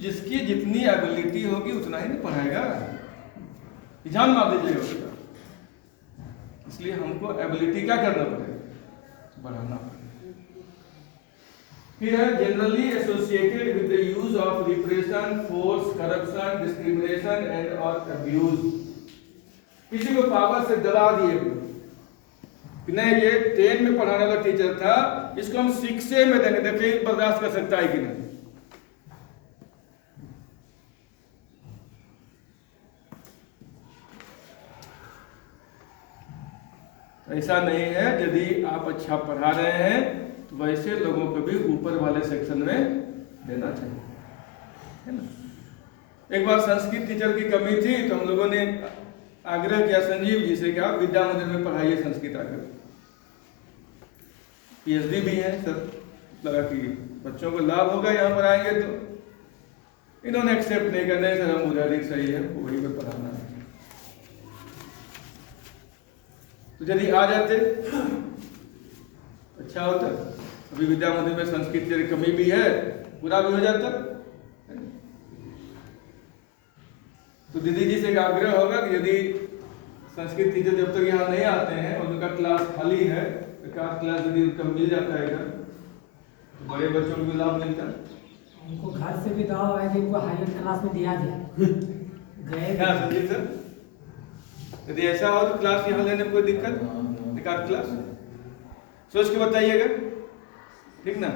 जिसकी जितनी एबिलिटी होगी उतना ही नहीं पढ़ाएगा, ध्यान मार दीजिएगा उसका। इसलिए हमको एबिलिटी क्या करना पड़ेगा, बढ़ाना पड़ेगा। फिर है generally associated with the use of repression, force, corruption, discrimination and और अब्यूज। किसी को पावर से दबा दिए कि नहीं, ये 10 में पढ़ाने वाला टीचर था, इसको हम 6 में देंगे, देखिए बर्दाश्त कर सकता है कि नहीं। ऐसा नहीं है, यदि आप अच्छा पढ़ा रहे हैं तो वैसे लोगों को भी ऊपर वाले सेक्शन में देना चाहिए, है ना। एक बार संस्कृत टीचर की कमी थी तो हम लोगों ने आग्रह किया संजीव जी से कि आप विद्या मंदिर में पढ़ाइए संस्कृत आकर। पीएचडी भी है सर, लगा कि बच्चों को लाभ होगा यहाँ पर आएंगे, तो इन्होंने एक्सेप्ट नहीं करना है। सर हम उदाहरण सही है, वही पर पढ़ाना है। तो यदि आ जाते अच्छा होता। अभी विद्या मंदिर में संस्कृत की कमी भी है, पूरा भी हो जाता। तो दीदी जी से एक आग्रह होगा कि यदि संस्कृत टीचर जब तक यहाँ नहीं आते हैं और उनका क्लास खाली है, एक आध क्लास यदि उनका मिल जाता है इधर, तो बड़े बच्चों को भी लाभ मिलता है। उनको घर से भी दबाव है कि उनको हायर क्लास में दिया जाए। गए क्या संजीव सर, यदि ऐसा हो तो क्लास यहाँ लेने में कोई दिक्कत, एक आध क्लास सोच के बताइएगा, ठीक ना।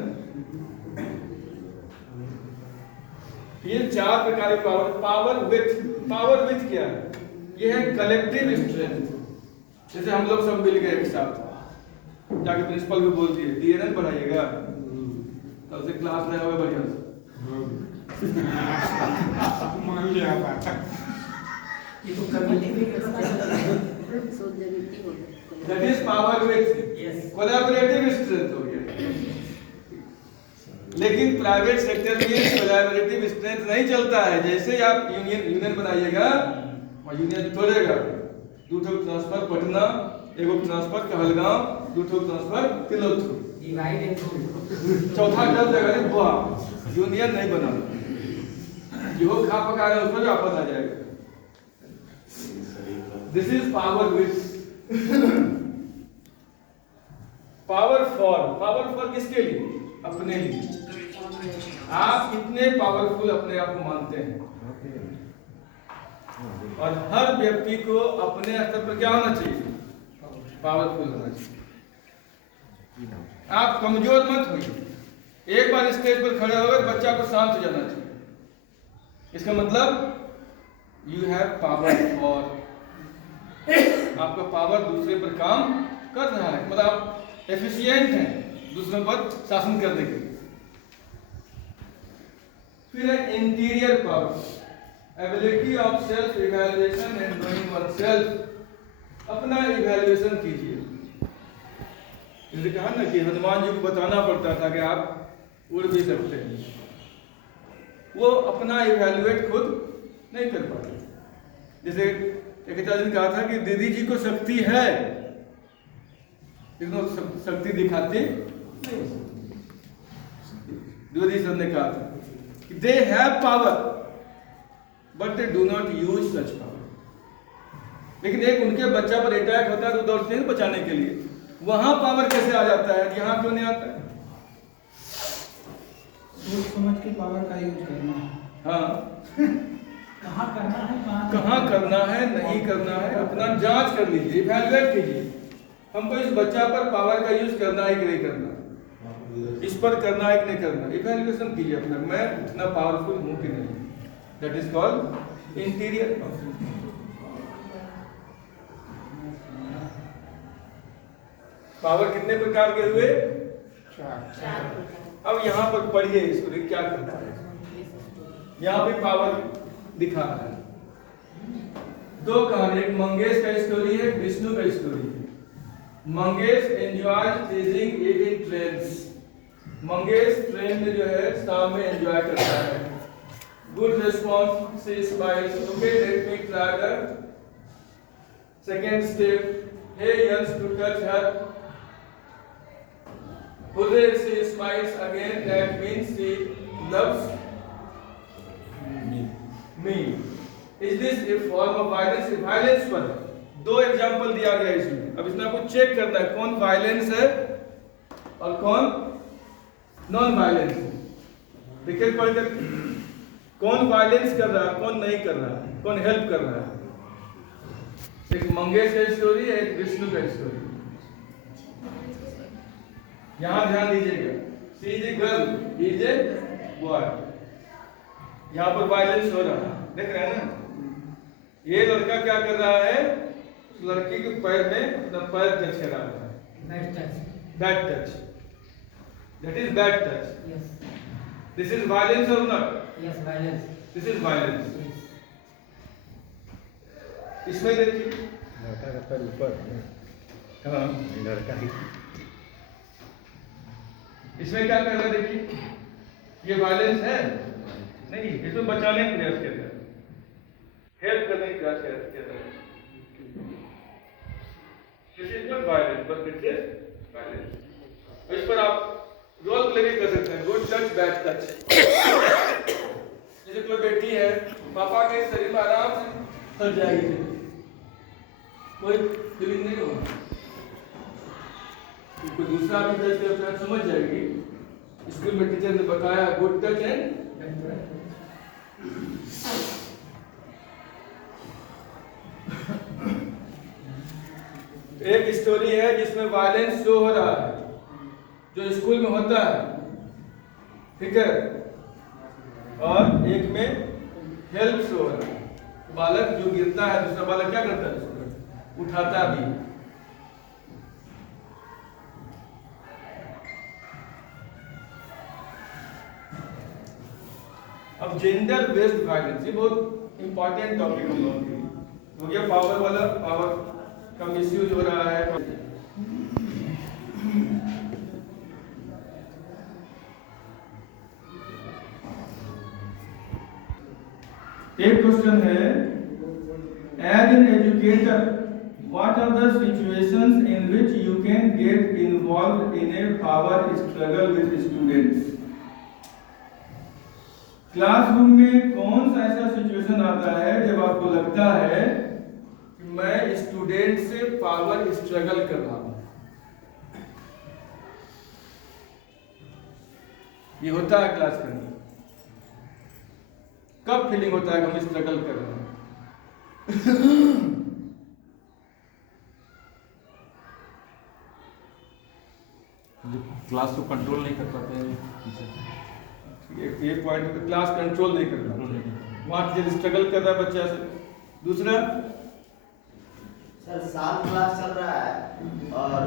ये 4 प्रकार के पावर विथ क्या है, ये है कलेक्टिव स्ट्रेंथ। जैसे हम लोग सब मिल गए एक साथ, जाके प्रिंसिपल को बोल दिए डीएनएस बढ़ाइएगा, कल से क्लास नहीं होगा बढ़िया से। मान लिया बात। ये तो कमेटी भी that is power with collaborative strength हो गया। लेकिन प्राइवेट सेक्टर में कोलैबोरेटिव स्ट्रेंथ नहीं चलता है। जैसे आप यूनियन बनाइएगा और यूनियन तोड़ेगा, 2 transfer Patna, 1 transfer Kahalgaon, 2 transfer Tilothu, divide and rule. चौथा डर जगह वाह यूनियन नहीं बनाना, जो खा पका रहे उसको वापस आ जाएगा। This is power with. Power for किसके लिए, अपने लिए। आप कितने पावरफुल अपने आप को मानते हैं, और हर व्यक्ति को अपने स्तर पर क्या होना चाहिए, पावरफुल होना चाहिए। आप कमजोर मत होइए। एक बार स्टेज पर खड़े हो गए, बच्चा को शांत हो जाना चाहिए। इसका मतलब यू हैव पावर फॉर, आपका पावर दूसरे पर काम कर रहा है, मतलब आप एफिशिएंट हैं दूसरों पर शासन करने के लिए। फिर है interior power, ability of self evaluation and knowing oneself. अपना इवैल्यूएशन कीजिए। जैसे कहा ना कि हनुमान जी को बताना पड़ता था कि आप उड़ भी सकते हैं, वो अपना इवैल्यूएट खुद नहीं कर पाते। जैसे एक दिन कहा था कि दीदी जी को शक्ति है, लेकिन वो शक्ति दिखाते नहीं। दीदी सर ने कहा था कि they have power but they do not use such power. लेकिन एक उनके बच्चा पर अटैक होता है तो दौड़ते हैं बचाने के लिए, वहां पावर कैसे आ जाता है, यहाँ क्यों नहीं आता है। सोच समझ के पावर का यूज करना है। हाँ कहाँ करना है, कहाँ करना है, नहीं करना है, अपना जांच कर लीजिए, इवैल्यूएट कीजिए। हमको इस बच्चा पर पावर का यूज करना है कि नहीं करना, इस पर करना है कि नहीं करना, इवैल्यूएशन कीजिए अपना, मैं इतना पावरफुल हूँ कि नहीं। That is called interior power. Power कितने प्रकार के हुए, 4। अब यहाँ पर पढ़िए इसको क्या करता है। यहाँ भी पावर दिखा रहा है। 2 कहानी, एक मंगेश का स्टोरी है, विष्णु का स्टोरी है। Mangesh enjoys chasing in trains. Mangesh train में जो है शाम में एंजॉय करता है। Good response, she smiles, okay let me try the second step, he yearns to touch her, hooray, she smiles again, that means she loves mean is this a form of violence? Violence पर दो example दिया गया इसमें। अब इसमें आपको check करना है कौन वायलेंस है और कौन नॉन वायलेंस है। देखिए पढ़कर कौन वायलेंस कर रहा है, कौन नहीं कर रहा है, कौन हेल्प कर रहा है। एक मंगेश का स्टोरी है, एक विष्णु का स्टोरी। यहां ध्यान दीजिएगा, she is a girl, he is a boy. यहां पर वायलेंस हो रहा है, देख रहे हैं ना। ये लड़का क्या कर रहा है, लड़की के पैर में अपना पैर टच करा रहा है। Bad touch. Bad touch, that is bad touch. Yes this is violence or not? Yes violence. This is violence. इसमें देखिए लड़का का पैर ऊपर है। हाँ, लड़का ही इसमें क्या कर रहा है देखिए, ये वायलेंस है नहीं, इसमें बचाने का प्रयास कर रहा है, हेल्प करने का प्रयास कर रहा है। This is not violence but this is violence. इस पर आप रोल प्ले भी कर सकते हैं, गुड टच बैड टच। जैसे कोई बेटी है, पापा के शरीर में आराम से सट जाएगी, कोई फीलिंग नहीं होगा। कोई दूसरा भी टच करता है समझ जाएगी। स्कूल में टीचर ने बताया गुड टच एंड एक स्टोरी है जिसमें वायलेंस शो हो रहा है, जो स्कूल में होता है, ठीक है, और एक में हेल्प शो हो रहा है। बालक जो गिरता है, दूसरा बालक क्या करता है, उठाता भी। अब जेंडर बेस्ड वायलेंस, ये बहुत इंपॉर्टेंट टॉपिक हम लोगों के लिए हो गया। पावर वाला, पावर का मिसयूज हो रहा है। एक क्वेश्चन है, as an educator what are the situations in which you can get involve in a power struggle with students? Classroom में कौन सा ऐसा सिचुएशन आता है जब आपको लगता है कि मैं स्टूडेंट से पावर स्ट्रगल कर रहा हूं? ये होता है क्लास के अंदर। कब फीलिंग होता है कि हम स्ट्रगल कर रहे हैं? क्लास को कंट्रोल नहीं कर पाते हैं टीचर। ये पॉइंट पे क्लास कंट्रोल नहीं कर रहा, वहां टीचर स्ट्रगल कर रहा है बच्चा से। दूसरा, सर 7 क्लास चल रहा है और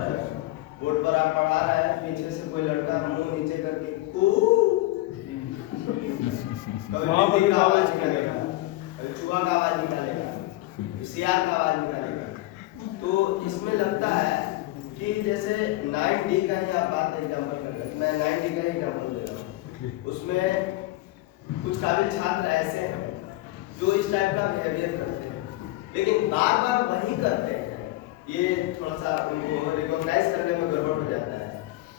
बोर्ड पर आप पढ़ा रहे हैं, पीछे से कोई लड़का मुंह नीचे करके वहां पर भी आवाज निकालेगा, चूहा का आवाज निकालेगा, सियार का आवाज निकालेगा। तो इसमें लगता है कि जैसे 9D का ही आप बात एग्जाम्पल कर रहे हैं, मैं 9D का ही एग्जाम्पल दे रहा हूँ। उसमें कुछ काबिल छात्र ऐसे हैं जो इस टाइप का बिहेवियर करते हैं, लेकिन बार बार वही करते हैं। ये थोड़ा सा उनको रिकॉग्नाइज करने में गड़बड़ हो जाता है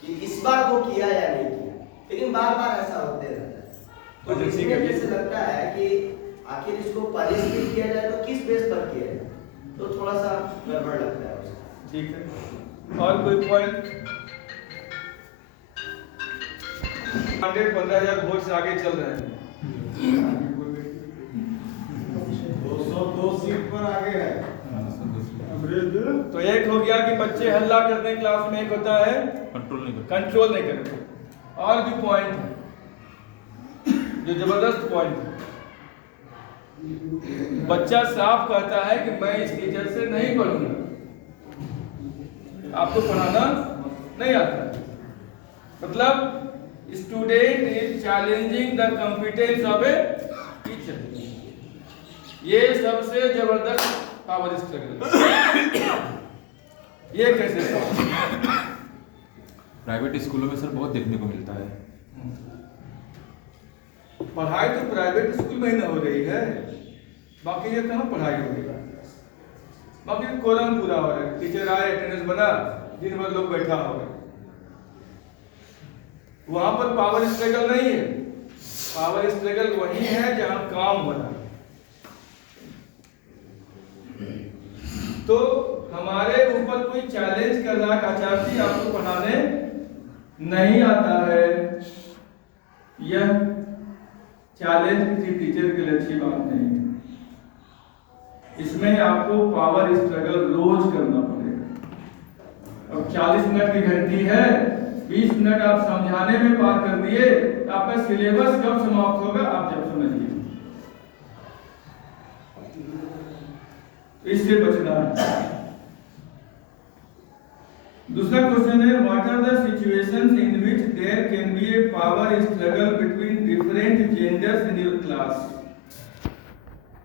कि इस बार वो किया या नहीं किया, लेकिन बार बार ऐसा होते रहता है। तो इसमें जैसे लगता है कि आखिर इसको पनिश भी किया जाए तो किस बेस पर किया जाए, तो थोड़ा सा गड़बड़ लगता है उसका। ठीक है, और कोई पॉइंट? 15,000 वोट से आगे चल रहे हैं, 202 सीट पर आगे है। तो एक हो गया कि बच्चे हल्ला करते हैं क्लास में, एक होता है कंट्रोल नहीं करते। और भी पॉइंट है जो जबरदस्त पॉइंट है। बच्चा साफ कहता है कि मैं इस टीचर से नहीं पढ़ूंगा, आपको पढ़ाना नहीं आता। मतलब student is challenging the competence of a teacher. ये सबसे जबरदस्त पावर स्ट्रगल। ये कैसे? प्राइवेट स्कूलों में सर बहुत देखने को मिलता है। पढ़ाई तो प्राइवेट स्कूल में ही ना हो रही है, बाकी ये कहाँ पढ़ाई हो रही है? बाकी कोरम पूरा हो रहा है, टीचर आए, अटेंडेंस बना, दिन भर लोग बैठा हो गए। वहां पर पावर स्ट्रगल नहीं है। पावर स्ट्रगल वही है जहां काम हो रहा है। तो हमारे ऊपर कोई चैलेंज कर रहा है आचार्य जी आपको पढ़ाने नहीं आता है, यह चैलेंज किसी टीचर के लिए अच्छी बात नहीं है। इसमें आपको पावर स्ट्रगल रोज करना पड़ेगा। अब 40 मिनट की घंटी है, 20 मिनट आप समझाने में पार कर दिए, तो आपका सिलेबस कब समाप्त होगा आप जब समझिए। इससे बचना है। दूसरा क्वेश्चन है, what are the situations in which there can be a power struggle between different genders in your class.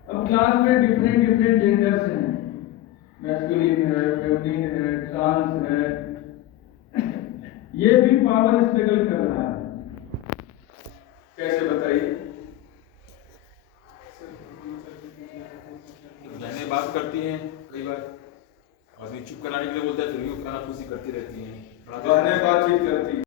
अब क्लास में डिफरेंट जेंडर्स हैं, मैस्कुलिन है, फेमिनिन है, ट्रांस है, ये भी पावर स्ट्रगल कर रहा है। कैसे बताइए? बहनें बात करती हैं कई बार, आदमी चुप कराने के लिए बोलता है, फिर भी वो खाना खुशी करती रहती हैं। बहनें बातचीत करती